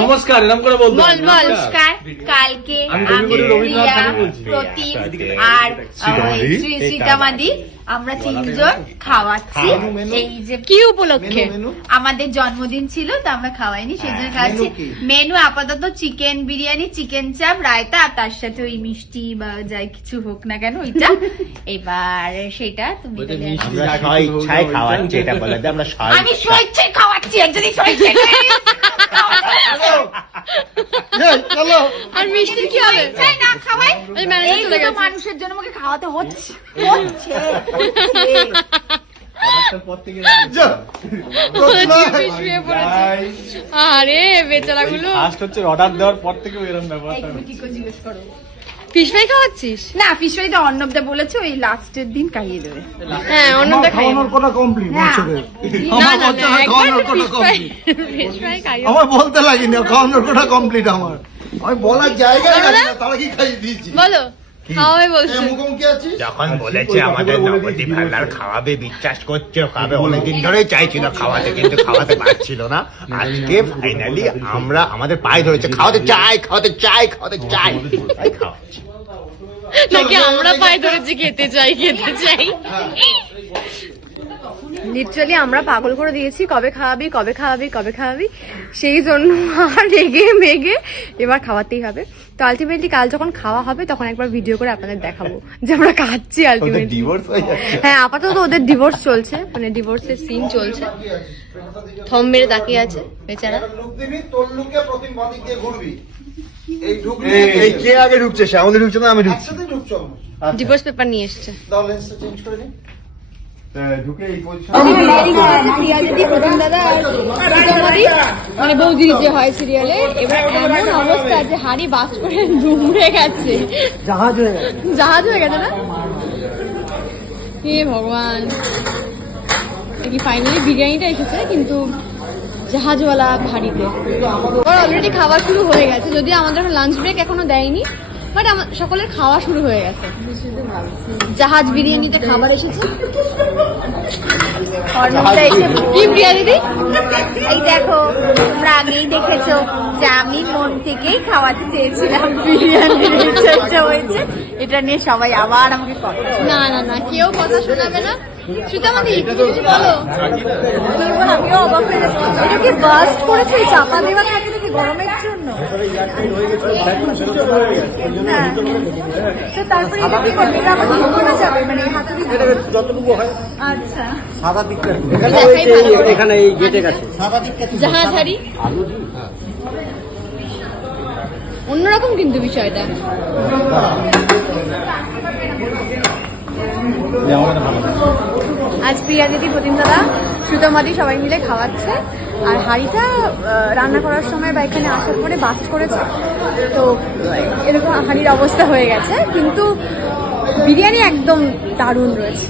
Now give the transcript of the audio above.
নমস্কার এরকম করে বলতে নমস্কার। কালকে আমি প্রিয়া, প্রতীক আর শ্রীতামাদি আমরা তিনজন খাওয়াচ্ছি। এই যে কি উপলক্ষে আমাদের জন্মদিন ছিল তো আমরা খাওয়াইনি, সেই জন্য খাওয়াচ্ছি। মেনু আপাতত চিকেন বিরিয়ানি, চিকেন চাপ, রায়তা আর তার সাথে ওই মিষ্টি বা যাই কিছু হোক না কেন ওইটা। এবার সেটা তুমি আমি স্বেচ্ছায় খাওয়াচ্ছি, একজনই স্বেচ্ছায় আর মিষ্টি কি হবে না খাওয়াই মানুষের জন্য আমাকে খাওয়াতে হচ্ছে। আরে বেচারাগুলো অর্ডার দেওয়ার পর থেকে এরকম ব্যাপার। জিজ্ঞেস করো ফিশ ফ্রাই খাওয়াচ্ছিস? না, ফিশ ফ্রাইটা অর্ণবদা বলেছে ওই লাস্টের দিন খাইয়ে দেবে। হ্যাঁ অর্ণবদা খাওয়ানোর কথা কমপ্লিট বলছে। আমার বলতে লাগেনি, খাওয়ানোর কথা কমপ্লিট। আমার আমি বলার জায়গায় তারা কি খাইয়ে দিয়েছি বলো খাওয়াবে বলছে। যখন বলেছে আমাদের নবদ্বীপ হালদার খাওয়াবে, বিশ্বাস করছে খাওয়াবে, অনেকদিন ধরেই চাইছিল খাওয়াতে, কিন্তু খাওয়াতে পারছিল না। আজকে ফাইনালি আমরা আমাদের পায়ে ধরেছে, খাওয়াতে চাই খাওয়াতে চাই খাওয়াতে চাই, তাই খাওয়াচ্ছি। নাকি আমরা পায়ে ধরেছি খেতে চাই খেতে চাই। লিটারালি আমরা পাগল করে দিয়েছি, কবে খাওয়াবি কবে খাওয়াবি কবে খাওয়াবি, সেই জন্য আর রেগে মেগে এবার খাওয়াতেই হবে। তো আলটিমেটলি কাল যখন খাওয়া হবে তখন একবার ভিডিও করে আপনাদের দেখাবো যে আমরা খাচ্ছি। আলটিমেটলি হ্যাঁ আপাতত ওদের ডিভোর্স চলছে, মানে ডিভোর্সের সিন চলছে। থম মেরে তাকিয়ে আছে বেচারা। এই কে আগে ঢুকছে? সে আমাদের ঢুকছে না আমি ঢুকছি? ডিভোর্স পেপার নিয়ে এসছে। মানে বৌদি যে হয় সিরিয়ালে, এবার এমন অবস্থা যে হাড়ি বাস করে ডুবরে গেছে, জাহাজ হয়ে গেছে না? হে ভগবান, কি ফাইনালি বিরিয়ানিটা এসেছে কিন্তু জাহাজওয়ালা হাড়িতে। অলরেডি খাওয়া শুরু হয়ে গেছে, যদিও আমাদের লাঞ্চ ব্রেক এখনো দেয়নি, বাট সকলের খাওয়া শুরু হয়ে গেছে। জাহাজ বিরিয়ানিতে খাবার এসেছে। কি প্রিয়া দিদি? এই দেখো, তোমরা আগেই দেখেছো যে আমি মন থেকেই খাওয়াতে চেয়েছিলাম, বিরিয়ানির ইচ্ছা হয়েছে। এটা নিয়ে সবাই আবার আমাকে কথা, না না না কেউ কথা শোনাবে না। শ্রীতামাদি কিছু বলো। আমিও অবাক হয়ে যাচ্ছি, এটা কি বাস্ট করেছে? চাপা দেওয়া থাকে নাকি গরমের জন্য? তো তারপরে এটা কি করবে? এটা আবার ঠিক করা যাবে, মানে হাতুড়ি যতটুকু হয়। আচ্ছা, সাদা দিকটা এখানে এই গেটে গেছে সাদা দিকটা জাহাজ হাড়ি অন্যরকম কিন্তু বিষয়টা। আজ প্রিয়া দিদি, প্রতিম দাদা, শ্রীতমাদি সবাই মিলে খাওয়াচ্ছে। আর হাঁড়িটা রান্না করার সময় বা এখানে আসার পরে বাস্ট করেছে, তো এরকম হাঁড়ির অবস্থা হয়ে গেছে। কিন্তু বিরিয়ানি একদম দারুণ রয়েছে।